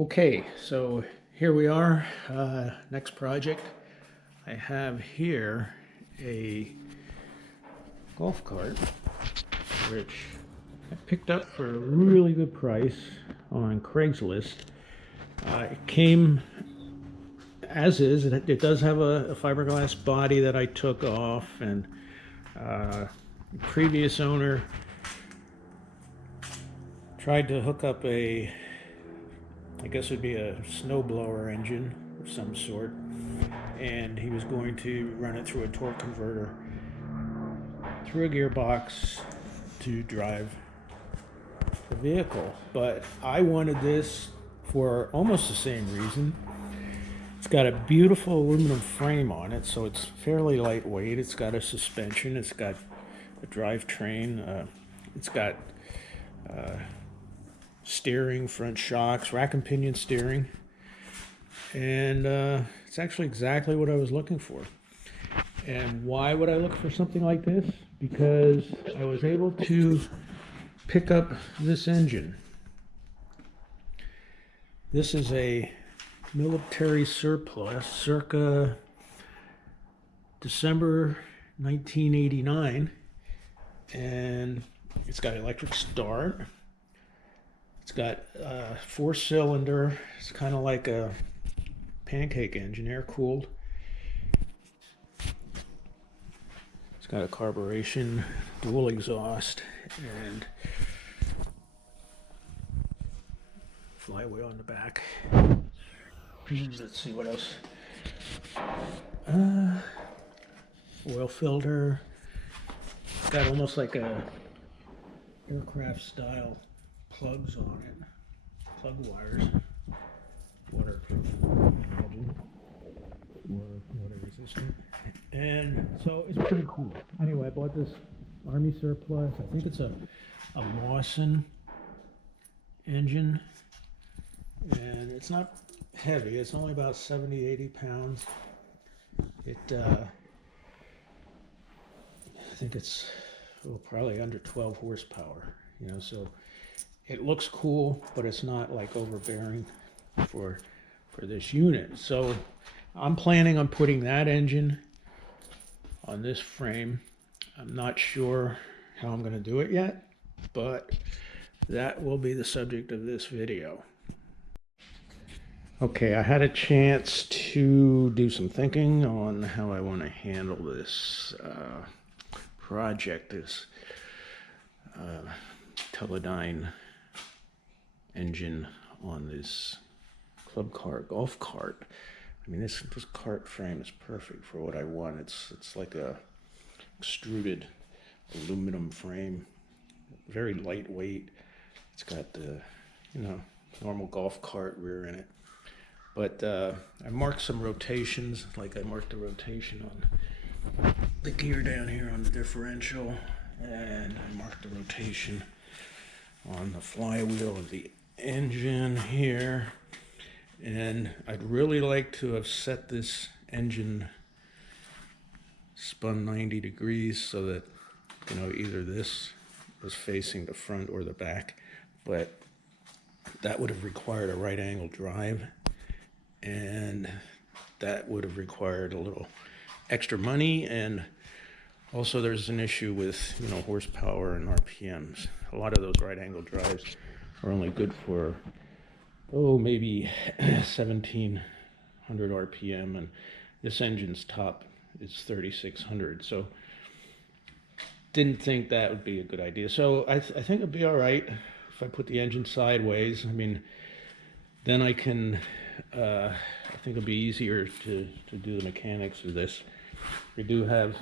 Okay, so here we are. Next project. I have here a golf cart, which I picked up for a really good price on Craigslist. It came as is. It does have a fiberglass body that I took off, and the previous owner tried to hook up I guess it'd be a snowblower engine of some sort, and he was going to run it through a torque converter through a gearbox to drive the vehicle. But I wanted this for almost the same reason. It's got a beautiful aluminum frame on it, so it's fairly lightweight. It's got a suspension, it's got a drivetrain, it's got steering, front shocks, rack and pinion steering, and it's actually exactly what I was looking for. And why would I look for something like this? Because I was able to pick up this engine. This is a military surplus circa December 1989, and it's got electric start. It's got a 4-cylinder. It's kind of like a pancake engine, air-cooled. It's got a carburation, dual exhaust, and flywheel on the back. Let's see what else. Oil filter. It's got almost like a aircraft style plugs on it, plug wires, waterproof, water resistant, and so it's pretty cool. Anyway, I bought this Army surplus. I think it's a Lawson engine, and it's not heavy. It's only about 70-80 pounds. I think it's probably under 12 horsepower, so it looks cool, but it's not like overbearing for this unit. So I'm planning on putting that engine on this frame. I'm not sure how I'm going to do it yet, but that will be the subject of this video. Okay, I had a chance to do some thinking on how I want to handle this project, this Teledyne engine on this club cart, golf cart. I mean, this cart frame is perfect for what I want. It's like a extruded aluminum frame, very lightweight. It's got the normal golf cart rear in it. But I marked some rotations, like I marked the rotation on the gear down here on the differential, and I marked the rotation on the flywheel of the engine here. And I'd really like to have set this engine spun 90 degrees so that either this was facing the front or the back, but that would have required a right angle drive, and that would have required a little extra money. And also there's an issue with horsepower and RPMs. A lot of those right angle drives are only good for maybe 1700 RPM, and this engine's top is 3600, so didn't think that would be a good idea. So I think it'd be all right if I put the engine sideways. I mean, then I can I think it'll be easier to do the mechanics of this. I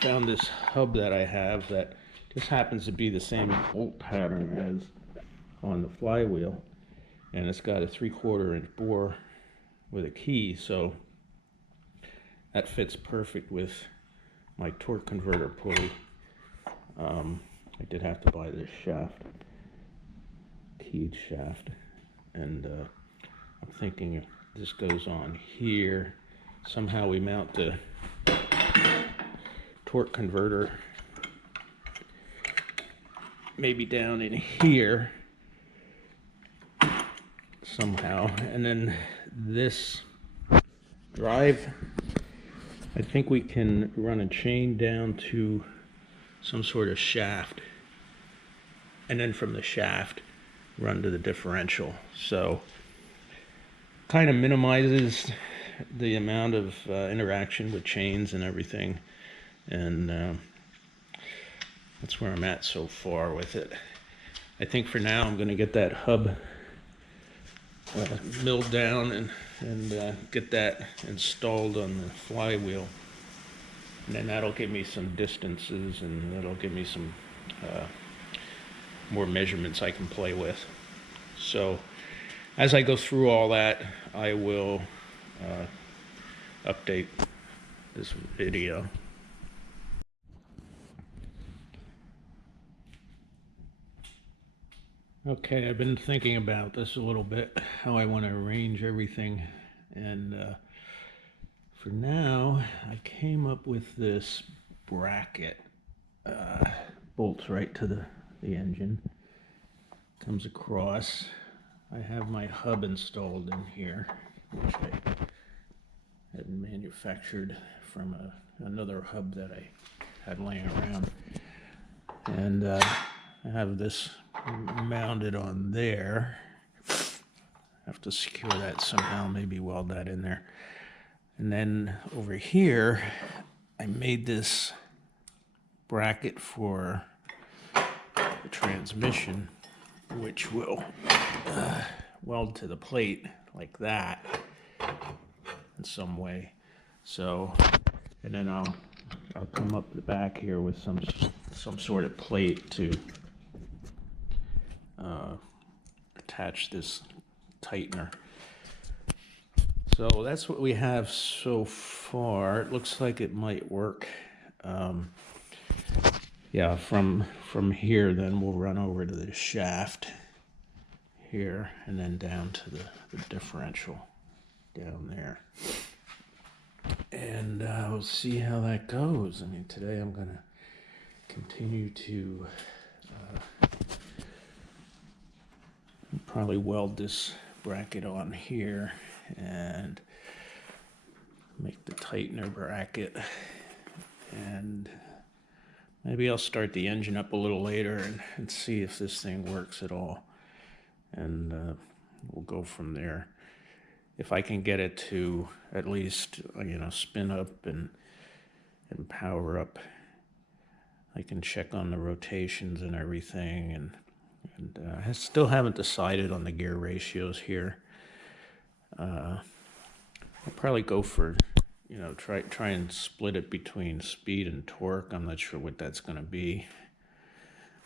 found this hub that I have that just happens to be the same bolt pattern as on the flywheel, and it's got a 3/4 inch bore with a key, so that fits perfect with my torque converter pulley. I did have to buy this shaft, keyed shaft, and I'm thinking if this goes on here, somehow we mount the torque converter maybe down in here, somehow. And then this drive, I think we can run a chain down to some sort of shaft, and then from the shaft run to the differential. So kind of minimizes the amount of interaction with chains and everything, and that's where I'm at so far with it. I think for now I'm going to get that hub milled down and get that installed on the flywheel, and then that'll give me some distances, and that'll give me some more measurements I can play with. So as I go through all that, I will update this video. Okay, I've been thinking about this a little bit, how I want to arrange everything, and for now I came up with this bracket. Bolts right to the engine, comes across. I have my hub installed in here, which I had manufactured from another hub that I had laying around, and I have this mounted on there. I have to secure that somehow, maybe weld that in there. And then over here I made this bracket for the transmission, which will weld to the plate like that in some way. So, and then I'll come up the back here with some sort of plate to attach this tightener. So that's what we have so far. It looks like it might work. Yeah, from here then we'll run over to the shaft here and then down to the differential down there. And we'll see how that goes. I mean, today I'm going to continue to probably weld this bracket on here and make the tightener bracket, and maybe I'll start the engine up a little later and see if this thing works at all, and we'll go from there. If I can get it to at least, spin up and power up, I can check on the rotations and everything, and I still haven't decided on the gear ratios here. I'll probably go for, try and split it between speed and torque. I'm not sure what that's going to be.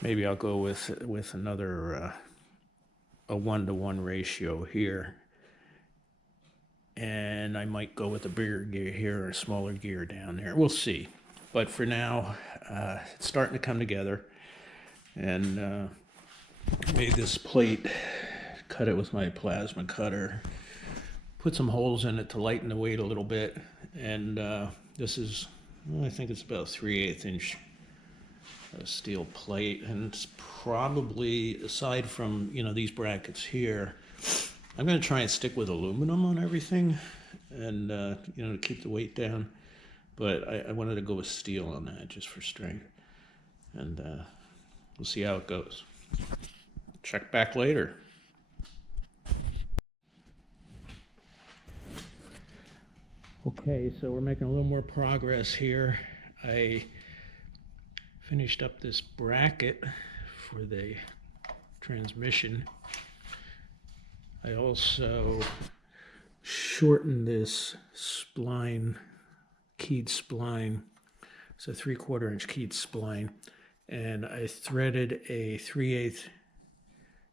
Maybe I'll go with another a 1-to-1 ratio here, and I might go with a bigger gear here or a smaller gear down there. We'll see. But for now, it's starting to come together, and made this plate, cut it with my plasma cutter, put some holes in it to lighten the weight a little bit, and this is, I think it's about 3/8 inch steel plate, and it's probably, aside from these brackets here, I'm going to try and stick with aluminum on everything, and to keep the weight down, but I wanted to go with steel on that just for strength, and we'll see how it goes. Check back later. Okay, so we're making a little more progress here. I finished up this bracket for the transmission. I also shortened this spline, keyed spline. It's a 3/4 inch keyed spline, and I threaded a 3/8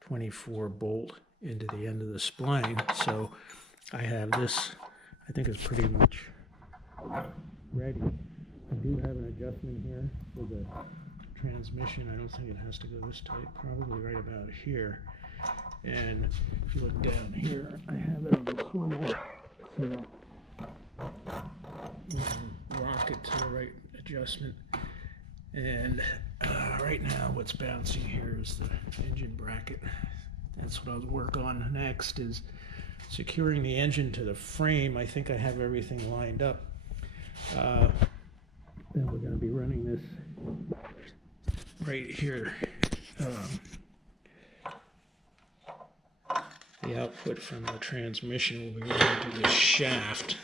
24 bolt into the end of the spline. So I have this, I think it's pretty much ready. I do have an adjustment here for the transmission. I don't think it has to go this tight, probably right about here. And if you look down here, I have it on the corner, so rock it to the right adjustment. And right now what's bouncing here is the engine bracket. That's what I'll work on next, is securing the engine to the frame. I think I have everything lined up. Then we're going to be running this right here. The output from the transmission will be running to the shaft,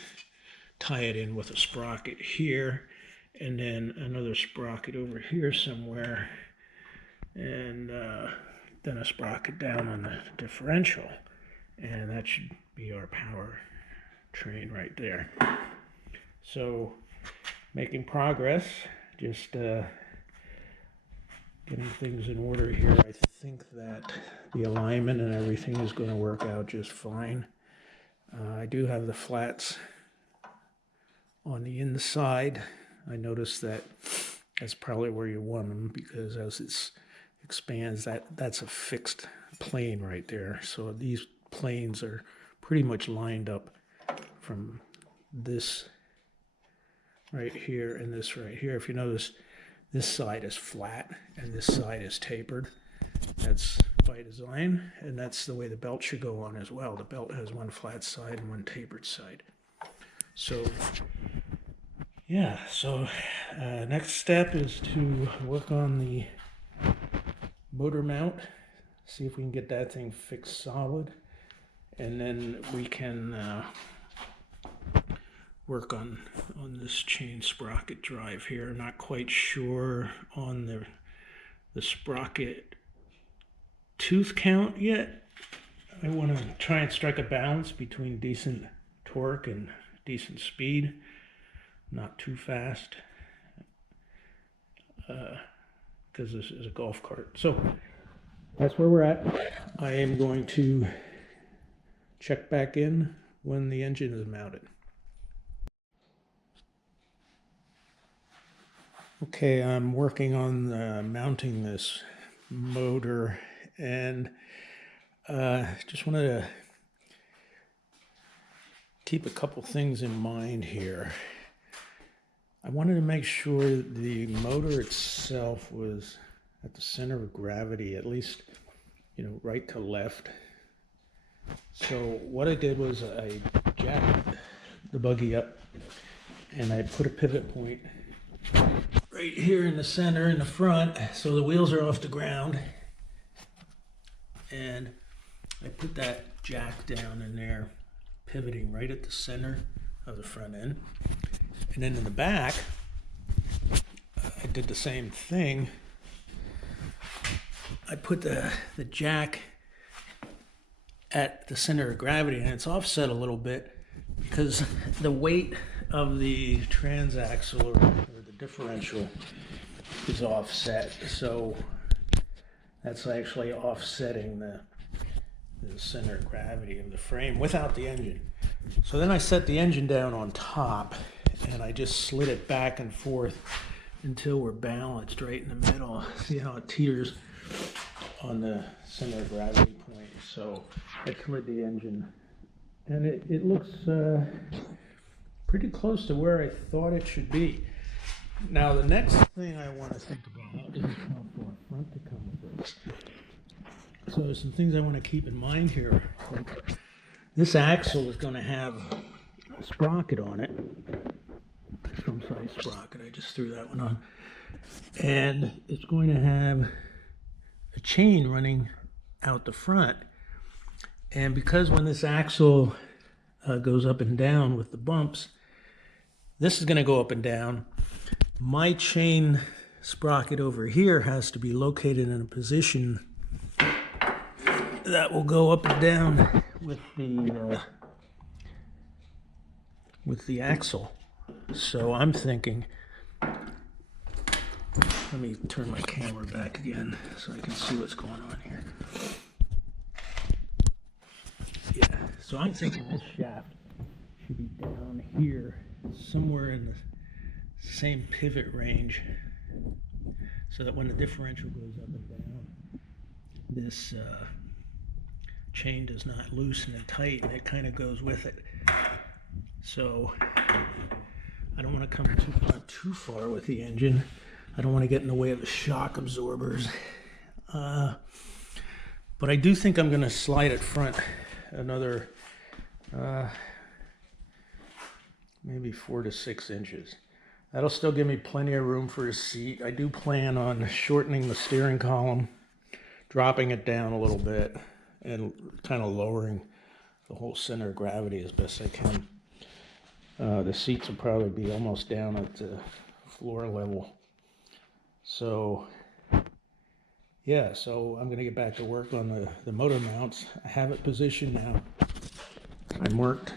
tie it in with a sprocket here, and then another sprocket over here somewhere, and then a sprocket down on the differential, and that should be our power train right there. So making progress, just getting things in order here. I think that the alignment and everything is going to work out just fine. I do have the flats on the inside. I noticed that that's probably where you want them, because as it expands, that's a fixed plane right there. So these planes are pretty much lined up from this right here and this right here. If you notice, this side is flat and this side is tapered. That's by design, and that's the way the belt should go on as well. The belt has one flat side and one tapered side. So yeah, so next step is to work on the motor mount, see if we can get that thing fixed solid, and then we can work on this chain sprocket drive here. Not quite sure on the sprocket tooth count yet. I want to try and strike a balance between decent torque and decent speed, not too fast, because this is a golf cart. So that's where we're at. I am going to check back in when the engine is mounted. Okay, I'm working on mounting this motor, and just wanted to keep a couple things in mind here. I wanted to make sure the motor itself was at the center of gravity, at least, right to left. So what I did was I jacked the buggy up, and I put a pivot point right here in the center in the front, so the wheels are off the ground, and I put that jack down in there, pivoting right at the center of the front end. And then in the back, I did the same thing. I put the jack at the center of gravity, and it's offset a little bit because the weight of the transaxle or the differential is offset. So that's actually offsetting the center of gravity of the frame without the engine. So then I set the engine down on top, and I just slid it back and forth until we're balanced right in the middle. See how it teeters on the center of gravity point. So I slid the engine, and it looks pretty close to where I thought it should be. Now the next thing I want to think about is how far front to come with this. So there's some things I want to keep in mind here. Like, this axle is going to have a sprocket on it, some size sprocket. I just threw that one on, and it's going to have a chain running out the front. And because when this axle goes up and down with the bumps, this is going to go up and down. My chain sprocket over here has to be located in a position that will go up and down with the axle. So I'm thinking, let me turn my camera back again so I can see what's going on here. Yeah, so I'm thinking this shaft should be down here, somewhere in the same pivot range, so that when the differential goes up and down, this chain does not loosen and tighten. It kind of goes with it. So I don't want to come too far with the engine. I don't want to get in the way of the shock absorbers. But But I do think I'm going to slide it front another maybe 4 to 6 inches. That'll still give me plenty of room for a seat. I do plan on shortening the steering column, dropping it down a little bit, and kind of lowering the whole center of gravity as best I can. The seats will probably be almost down at the floor level. So yeah, so I'm going to get back to work on the motor mounts. I have it positioned now. I marked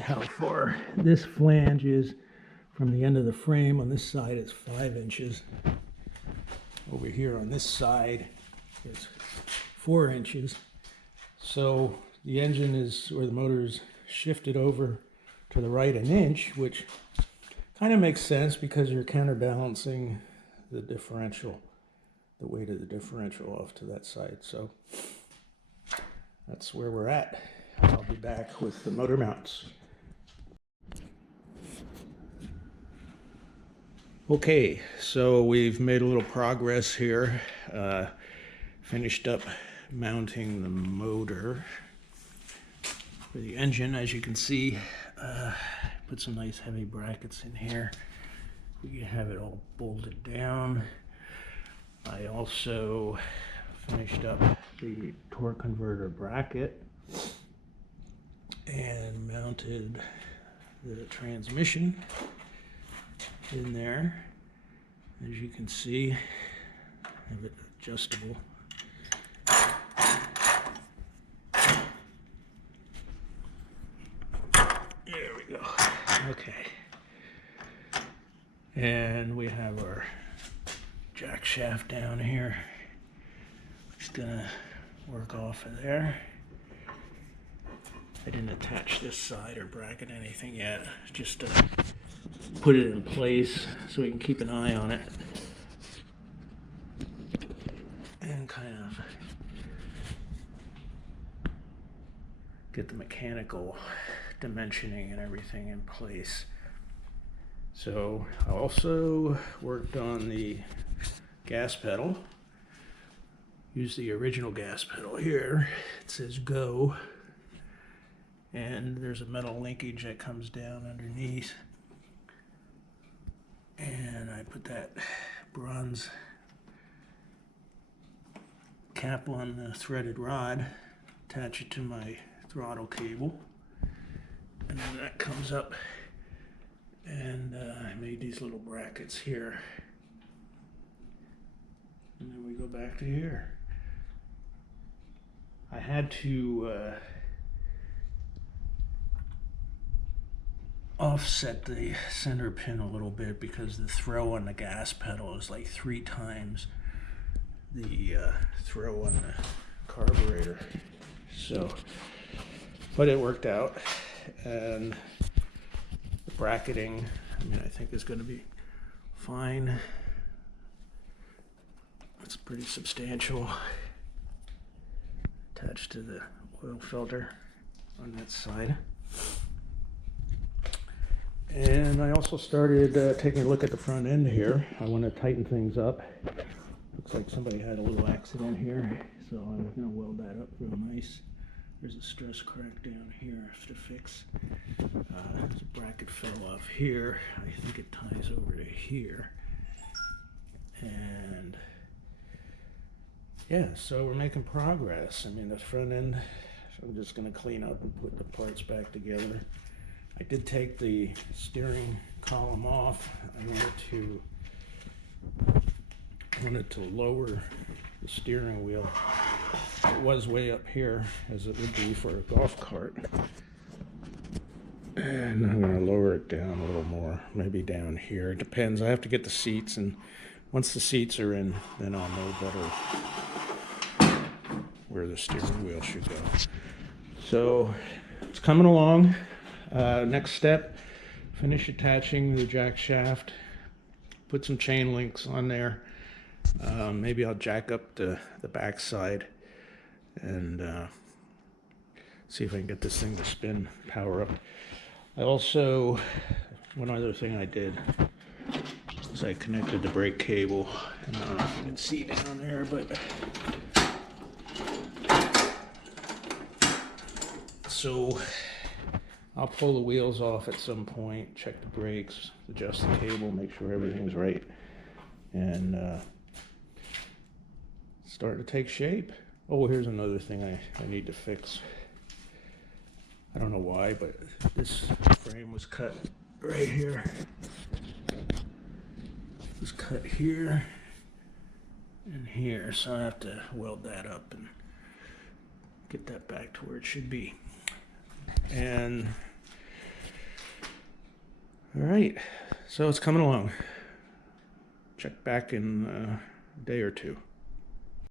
how far this flange is from the end of the frame. On this side it's 5 inches. Over here on this side it's 4 inches. So the engine is, or the motor is shifted over to the right an inch, which kind of makes sense because you're counterbalancing the differential, the weight of the differential off to that side. So that's where we're at. I'll be back with the motor mounts. Okay, so we've made a little progress here. Finished up mounting the motor for the engine. As you can see, put some nice heavy brackets in here. We can have it all bolted down. I also finished up the torque converter bracket and mounted the transmission in there. As you can see, I have it adjustable. There we go. Okay. And we have our jack shaft down here. Just gonna work off of there. I didn't attach this side or bracket anything yet, just to put it in place so we can keep an eye on it and kind of get the mechanical dimensioning and everything in place. So I also worked on the gas pedal. Use the original gas pedal here. It says go, and there's a metal linkage that comes down underneath, and I put that bronze cap on the threaded rod, attach it to my throttle cable, and then that comes up, and I made these little brackets here, and then we go back to here. I had to offset the center pin a little bit because the throw on the gas pedal is like 3 times the throw on the carburetor. So, but it worked out, and the bracketing, I mean, I think is going to be fine. It's pretty substantial. Attached to the oil filter on that side. And I also started taking a look at the front end here. I want to tighten things up. Looks like somebody had a little accident here, so I'm going to weld that up real nice. There's a stress crack down here I have to fix. There's a bracket fell off here. I think it ties over to here. And yeah, so we're making progress. I mean, the front end, I'm just going to clean up and put the parts back together. I did take the steering column off. I wanted to lower the steering wheel. It was way up here, as it would be for a golf cart. And I'm going to lower it down a little more, maybe down here. It depends. I have to get the seats, and once the seats are in, then I'll know better where the steering wheel should go. So it's coming along. Next step, finish attaching the jack shaft, put some chain links on there. Maybe I'll jack up the back side and see if I can get this thing to spin, power up. I also, one other thing I did is I connected the brake cable, and I don't know if you can see down there, but so I'll pull the wheels off at some point, check the brakes, adjust the cable, make sure everything's right, and starting to take shape. Oh, here's another thing I need to fix. I don't know why, but this frame was cut right here. It was cut here and here, so I have to weld that up and get that back to where it should be. And all right, so it's coming along. Check back in a day or two.